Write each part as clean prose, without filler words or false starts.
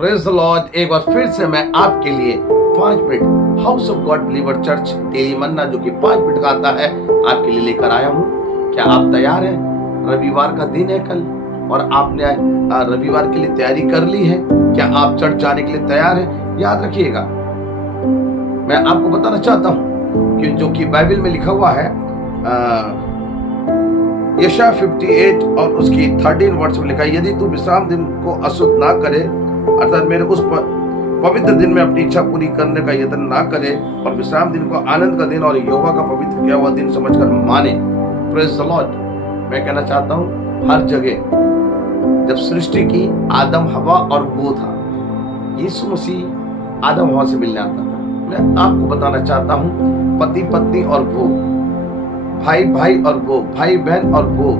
Praise the Lord. एक बार फिर से मैं आपके लिए 5 minute house of God believer church daily manna जो कि 5 मिनट का आता है आपके लिए लेकर आया हूँ। क्या आप तैयार हैं? रविवार का दिन है कल और आपने रविवार के लिए तैयारी कर ली है? क्या आप चर्च जाने के लिए तैयार हैं? याद रखिएगा, मैं आपको बताना चाहता हूँ कि जो कि बाइबल में लिखा हुआ है यशायाह 58 और उसकी 13 वर्ष में लिखा है, यदि तू विश्राम दिन को अशुद्ध ना करे, अर्थात मेरे उस पवित्र दिन में अपनी इच्छा पूरी करने का यत्न ना करे और विश्राम दिन को आनंद का दिन और यहोवा का पवित्र किया हुआ दिन समझकर माने। Praise the Lord. मैं कहना चाहता हूँ, हर जगह जब सृष्टि की आदम हवा और वो था, यीशु मसीह आदम हवा से मिलने आता था। मैं आपको बताना चाहता हूँ, पति पत्नी और वो, भाई भाई और वो, भाई बहन और वो,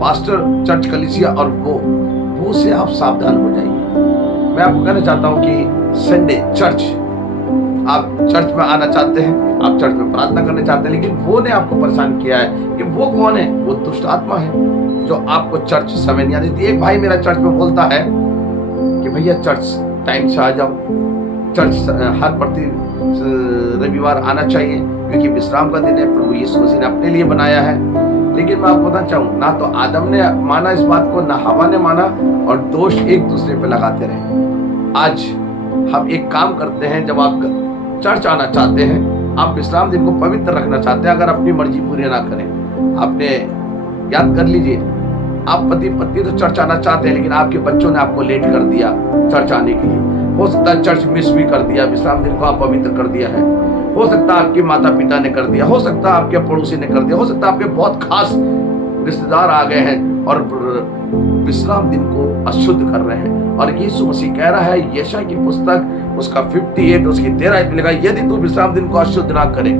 पास्टर चर्च कलीसिया और वो से आप सावधान हो जाइए। मैं आपको कहना चाहता हूं कि संडे चर्च, आप चर्च में आना चाहते हैं, आप चर्च में प्रार्थना करने चाहते हैं, लेकिन वो ने आपको परेशान किया है कि वो कौन है? वो दुष्ट आत्मा है जो आपको चर्च समय नहीं आती। एक भाई मेरा चर्च में बोलता है कि भैया चर्च टाइम से आ जाओ, चर्च हर प्रति रविवार आना चाहिए क्योंकि विश्राम का दिन है, प्रभु यीशु मसीह ने अपने लिए बनाया है। लेकिन मैं आपको बताना चाहूँ, ना तो आदम ने माना इस बात को, ना हवा ने माना, और दोष एक दूसरे पे लगाते रहे। आज हम एक काम करते हैं, जब आप चर्च आना चाहते हैं, आप विश्राम दिन को पवित्र रखना चाहते हैं, अगर अपनी मर्जी पूरी ना करें, आपने याद कर लीजिए, आप पति पत्नी तो चर्च आना चाहते हैं, लेकिन आपके बच्चों ने आपको लेट कर दिया चर्च आने के लिए। हो सकता है चर्च मिस भी कर दिया, विश्राम दिन को आप पवित्र कर दिया है। हो सकता है आपके माता पिता ने कर दिया, हो सकता है आपके पड़ोसी ने कर दिया, हो सकता है आपके बहुत खास रिश्तेदार आ गए हैं और विश्राम दिन को अशुद्ध कर रहे हैं। और यीशु मसीह कह रहा है, यशायाह की पुस्तक उसका 58 उसकी 13 में लिखा, यदि तू विश्राम दिन को अशुद्ध ना करे।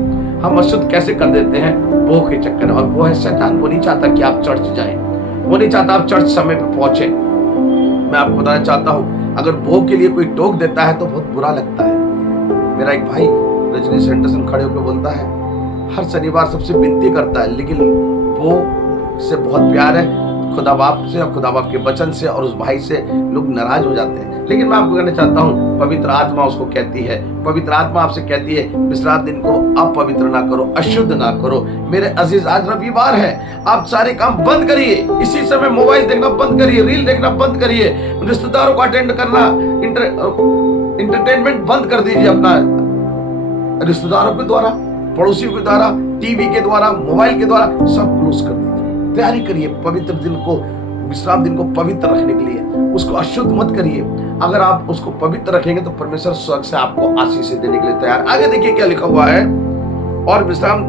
हम अशुद्ध कैसे कर देते हैं? वो के चक्कर, और वो है शैतान। वो नहीं चाहता कि आप चर्च जाएं, वो नहीं चाहता आप चर्च समय पे पहुंचे। मैं आपको बताना चाहता हूं, अगर वो के लिए कोई टोक देता है तो बहुत बुरा लगता है। मेरा एक भाई रजनी सेंटर्सन खड़े होकर बोलता है, हर शनिवार सबसे विनती करता है, लेकिन वो से बहुत प्यार है खुदा बाप से और खुदा बाप के वचन से, और उस भाई से लोग नाराज हो जाते हैं। लेकिन मैं आपको कहना चाहता हूँ, पवित्र आत्मा उसको कहती है, पवित्र आत्मा आपसे कहती है, विश्राम दिन को अपवित्र ना करो, अशुद्ध ना करो। मेरे अजीज, आज रविवार है, आप सारे काम बंद करिए, इसी समय मोबाइल देखना बंद करिए, रील देखना बंद करिए, रिश्तेदारों को अटेंड करना, इंटरटेनमेंट बंद कर दीजिए अपना, रिश्तेदारों के द्वारा, पड़ोसियों के द्वारा, टीवी के द्वारा, मोबाइल के द्वारा, सब क्लोज कर दीजिए। तैयारी करिए पवित्र दिन को, विश्राम दिन को पवित्र रखने के लिए, उसको अशुद्ध मत करिए। अगर आप उसको पवित्र रखेंगे तो परमेश्वर स्वर्ग से आपको आशीष देने के लिए तैयार। आगे देखिए क्या लिखा हुआ है, और विश्राम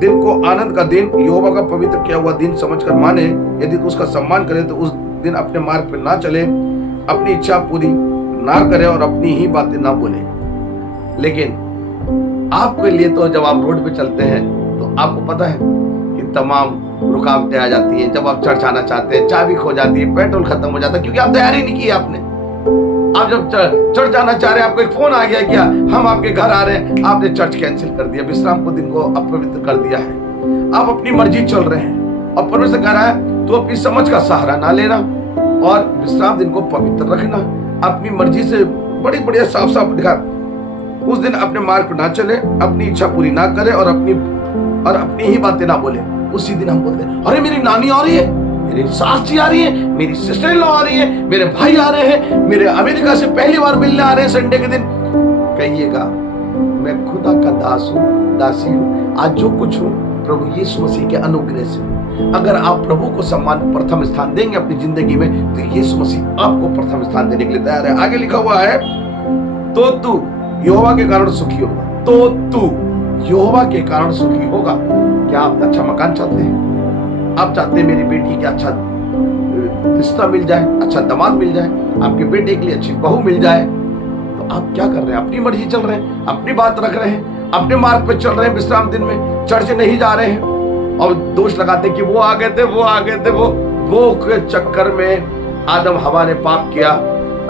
दिन को आनंद का दिन, यहोवा का पवित्र किया हुआ दिन समझकर माने, यदि तो उसका सम्मान करे तो उस दिन अपने मार्ग पर ना चले, अपनी इच्छा पूरी ना करे और अपनी ही बातें ना बोले। लेकिन आपके लिए तो जब आप रोड पे चलते हैं तो आपको पता है कि तमाम रुकावटें आ जाती हैं। जब आप चर्च आना चाहते हैं, चाबी खो जाती है, पेट्रोल खत्म हो जाता है, क्योंकि आप तैयारी नहीं की आपने। आप जब चर्च जाना चाह रहे हैं, आपको एक फोन आ गया, क्या हम आपके घर आ रहे हैं, आपने चर्च कैंसिल कर दिया, विश्राम को दिन को अपवित्र कर दिया है। आप अपनी मर्जी चल रहे हैं, और परमेश्वर कह रहा है तो अपनी समझ का सहारा ना लेना और विश्राम दिन को पवित्र रखना। अपनी मर्जी से बड़ी बढ़िया साफ साफ दिखा, उस दिन अपने मार्ग पर ना चले, अपनी इच्छा पूरी ना करे और अपनी ही बातें ना बोले। उसी दिन हम बोलते हैं, अरे मेरी नानी आ रही है, मेरी सास जी आ रही है, मेरी सिस्टर इन लॉ आ रही है, मेरे भाई आ रहे हैं, मेरे अमेरिका से पहली बार मिलने आ रहे हैं संडे के दिन। कहिएगा, मैं खुदा का दास हूँ, दासी हूँ। आज जो कुछ हूँ प्रभु यीशु मसीह के अनुग्रह से। अगर आप प्रभु को सम्मान प्रथम स्थान देंगे अपनी जिंदगी में, तो यीशु मसीह आपको प्रथम स्थान देने के लिए तैयार है। आगे लिखा हुआ है, तो तू यहोवा के कारण सुखी होगा। तो तू यहोवा के कारण सुखी होगा। क्या आप अच्छा मकान चाहते हैं? आप चाहते हैं मेरी बेटी के अच्छा रिश्ता मिल जाए, अच्छा दामाद मिल जाए, आपके बेटे के लिए अच्छी बहू मिल जाए, तो आप क्या कर रहे हैं? अपनी मर्जी चल रहे हैं, अपनी बात रख रहे हैं, अपने मार्ग पे चल रहे हैं, विश्राम दिन में चर्च नहीं जा रहे हैं, और दोष लगाते हैं कि वो आ गए थे, वो आ गए थे। वो के चक्कर में आदम हवा ने पाप किया,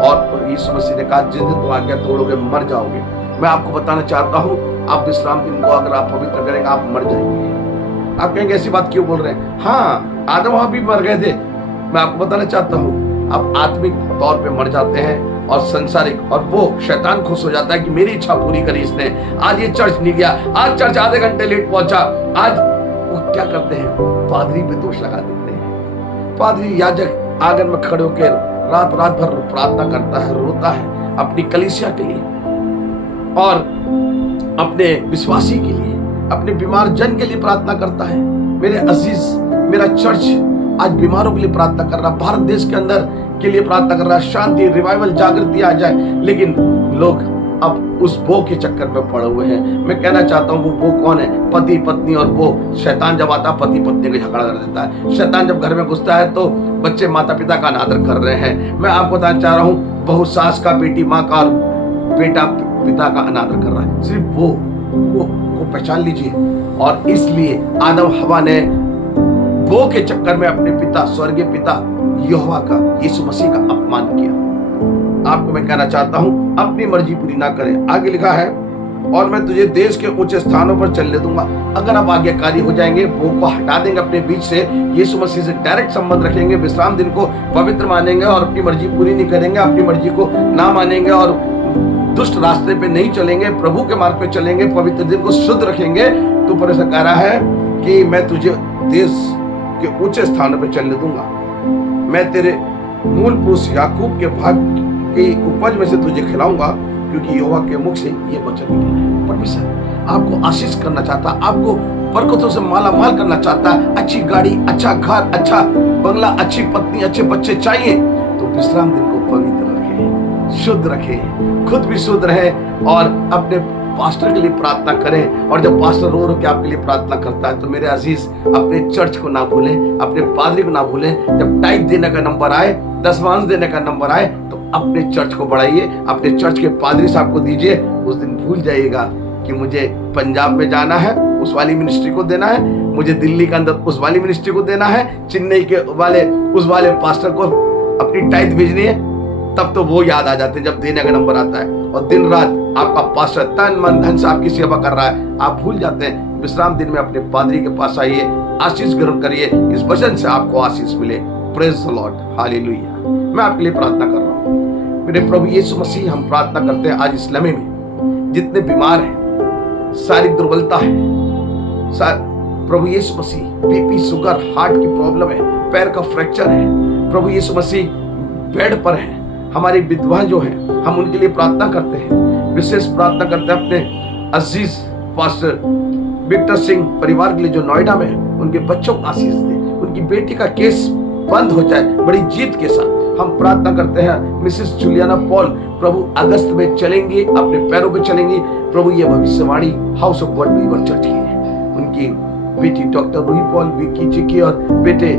और यीशु मसीह ने कहा, जिस दिन तुम आज्ञा तोड़ोगे मर जाओगे। मैं आपको बताना चाहता हूँ, आप विश्राम दिन को अगर आप पवित्र करेंगे, आप मर जाएंगे। आप कहेंगे ऐसी बात क्यों बोल रहे हैं? हाँ, आदम भी मर गए थे। मैं आपको बताना चाहता हूँ, आप आत्मिक तौर पे मर जाते हैं, और संसारिक, और वो शैतान खुश हो जाता है कि मेरी इच्छा पूरी करी इसने। आज ये चर्च नहीं गया, आज चर्च आधे घंटे लेट पहुंचा। आज वो क्या करते हैं, पादरी पे दोष लगा देते हैं। पादरी याजक आंगन में खड़े होकर रात रात भर प्रार्थना करता है, रोता है अपनी कलीसिया के लिए और अपने विश्वासी के लिए, अपने बीमार जन के लिए प्रार्थना करता है। मेरे अजीज, मेरा चर्च आज बीमारों के लिए प्रार्थना कर रहा, भारत देश के अंदर के लिए प्रार्थना कर रहा, शांति, रिवाइवल, जागृति आ जाए। लेकिन लोग अब उस वो के चक्कर में पड़े हुए हैं। मैं कहना चाहता हूँ वो कौन है, पति पत्नी और वो। शैतान जब आता है पति पत्नी को झगड़ा कर देता है। शैतान जब घर में घुसता है तो बच्चे माता पिता का अनादर कर रहे हैं। मैं आपको बताना चाह रहा हूँ, बहू सास का, बेटी माँ का, और बेटा पिता का अनादर कर रहा है। सिर्फ वो पहचान लीजिए। और इसलिए आदम हवा ने वो के चक्कर में अपने पिता, स्वर्गीय पिता यहोवा का, यीशु मसीह का अपमान किया। आपको मैं कहना चाहता हूं, अपनी मर्जी पूरी ना करें। आगे लिखा है, और मैं तुझे देश के ऊंचे स्थानों पर चलने दूंगा। अगर आप आज्ञाकारी हो जाएंगे, वो को हटा देंगे अपने बीच से, यीशु मसीह से डायरेक्ट संबंध रखेंगे, विश्राम दिन को पवित्र मानेंगे और अपनी मर्जी पूरी नहीं करेंगे, अपनी मर्जी को ना मानेंगे और दुष्ट रास्ते पे नहीं चलेंगे, प्रभु के मार्ग पे चलेंगे, पवित्र दिन को शुद्ध रखेंगे, तो परमेश्वर कह रहा है कि मैं तुझे देश के ऊंचे स्थानों पे चलने दूंगा। मैं तेरे मूल पुरुष याकूब के भाग की उपज में से तुझे खिलाऊंगा, क्योंकि यहोवा के मुख से ये वचन निकला है। परमेश्वर आपको आशीष करना चाहता, आपको बरकतों से माला माल करना चाहता है। अच्छी गाड़ी, अच्छा घर, अच्छा बंगला, अच्छी पत्नी, अच्छे बच्चे चाहिए, तो विश्राम दिन को पवित्र रखें, शुद्ध रखें, खुद भी शुद्ध रहे और अपने पास्टर के लिए प्रार्थना करें। और जब पास्टर रो रो के आपके लिए प्रार्थना करता है, तो मेरे अजीज अपने चर्च को ना भूलें, अपने पादरी को ना भूलें। जब टाइप देने का नंबर आए, दशमांश देने का नंबर आए, तो अपने चर्च को बढ़ाइए, अपने चर्च के पादरी साहब को दीजिए। उस दिन भूल जाइएगा कि मुझे पंजाब में जाना है, उस वाली मिनिस्ट्री को देना है, मुझे दिल्ली के अंदर उस वाली मिनिस्ट्री को देना है, चेन्नई के वाले उस वाले पास्टर को अपनी टाइप भेजनी है। तब तो वो याद आ जाते हैं जब देने का नंबर आता है, और दिन रात आपका पास्टर तन मन धन से आपकी सेवा कर रहा है, आप भूल जाते हैं। विश्राम दिन में अपने पादरी के पास आइए, आशीष ग्रहण करिए, इस वचन से आपको आशीष मिले। Praise the Lord, hallelujah. मैं आपके लिए प्रार्थना कर रहा हूँ। मेरे प्रभु यीशु मसीह, हम प्रार्थना करते हैं आज इस लम्हे में जितने बीमार हैं, शारीरिक दुर्बलता है, प्रभु यीशु मसीह बीपी, शुगर, हार्ट की प्रॉब्लम है, पैर का फ्रैक्चर है, प्रभु यीशु मसीह बेड पर है, हमारी विधवा जो है, हम उनके लिए प्रार्थना करते हैं। विशेष प्रार्थना करते हैं अपने अजीज पास्टर विक्टर सिंह परिवार के लिए जो नोएडा में है, उनके बच्चों को आशीष दे, उनकी बेटी का केस बंद हो जाए बड़ी जीत के साथ। हम प्रार्थना करते हैं मिसेस जूलियाना पॉल, प्रभु अगस्त में चलेंगी, अपने पैरों पे चलेंगी। प्रभु ये भविष्यवाणी house of God believer church की है। उनकी बेटी डॉक्टर रूही पॉल, विक्की जी की और बेटे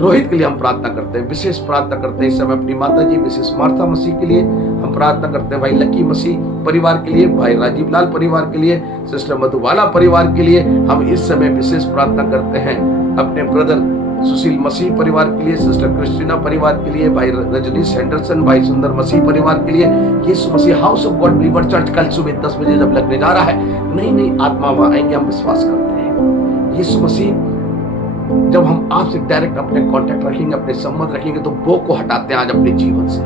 रोहित के लिए हम प्रार्थना करते हैं। विशेष प्रार्थना करते हैं इस समय अपनी माता जी मिसेस मार्था मसीह के लिए हम प्रार्थना करते हैं। भाई लकी मसीह परिवार के लिए, भाई राजीव लाल परिवार के लिए, सिस्टर मधुबाला परिवार के लिए हम इस समय विशेष प्रार्थना करते हैं। अपने ब्रदर सुशील मसीह परिवार के लिए, सिस्टर क्रिस्टीना परिवार के लिए, भाई रजनीश हेंडरसन, भाई सुंदर मसीह परिवार के लिए। यीशु मसीह house of God believer church कल सुबह 10 बजे जब लगने जा रहा है, नई नई आत्मा वहां आएंगे, हम विश्वास करते हैं। यीशु मसीह जब हम आपसे डायरेक्ट अपने कांटेक्ट रखेंगे, अपने संबंध रखेंगे, तो वो को हटाते हैं आज अपने जीवन से।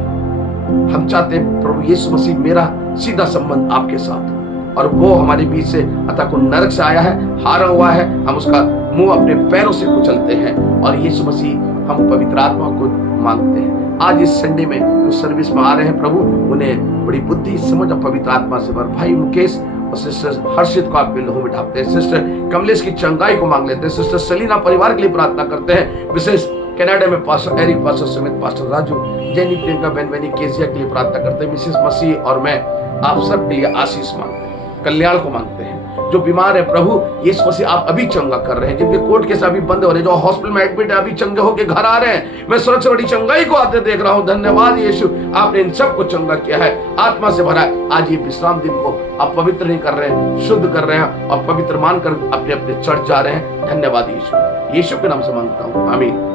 हम चाहते हैं प्रभु यीशु मसीह मेरा सीधा संबंध आपके साथ, और वो हमारे बीच से अतः को नरक से आया है, हारा हुआ है, हम उसका मुंह अपने पैरों से कुचलते हैं। और यीशु मसीह हम पवित्र आत्मा को मांगते हैं। आज इस संडे में जो सर्विस में आ रहे हैं प्रभु, उन्हें बड़ी बुद्धि समझ और पवित्र आत्मा से भर। भाई मुकेश और सिस्टर हर्षित को आपके लहू में ढापते हैं। सिस्टर कमलेश की चंगाई को मांग लेते हैं। सिस्टर सलीना परिवार के लिए प्रार्थना करते हैं। विशेष कनाडा में pastor Eric, pastor Sumit, pastor Raju, Jenny, Priyanka, बेनबेनी, केसिया के लिए प्रार्थना करते हैं। मिसेस मसीह और मैं आप सब के लिए आशीष मांगते हैं, कल्याण को मांगते हैं। जो बीमार है प्रभु यीशु मसीह आप अभी चंगा कर रहे हैं, जिनके कोर्ट केस अभी बंद हो रहे हैं, जो हॉस्पिटल में एडमिट है अभी चंगे होके घर आ रहे हैं, मैं सुरक्षा बड़ी चंगाई को आते देख रहा हूं। धन्यवाद यीशु, आपने इन सबको चंगा किया है, आत्मा से भरा है। आज ये विश्राम दिन को आप पवित्र नहीं कर रहे हैं, शुद्ध कर रहे हैं और पवित्र मानकर अपने अपने चर्च जा रहे हैं। धन्यवाद यीशु, यीशु के नाम से मांगता हूँ, आमीन।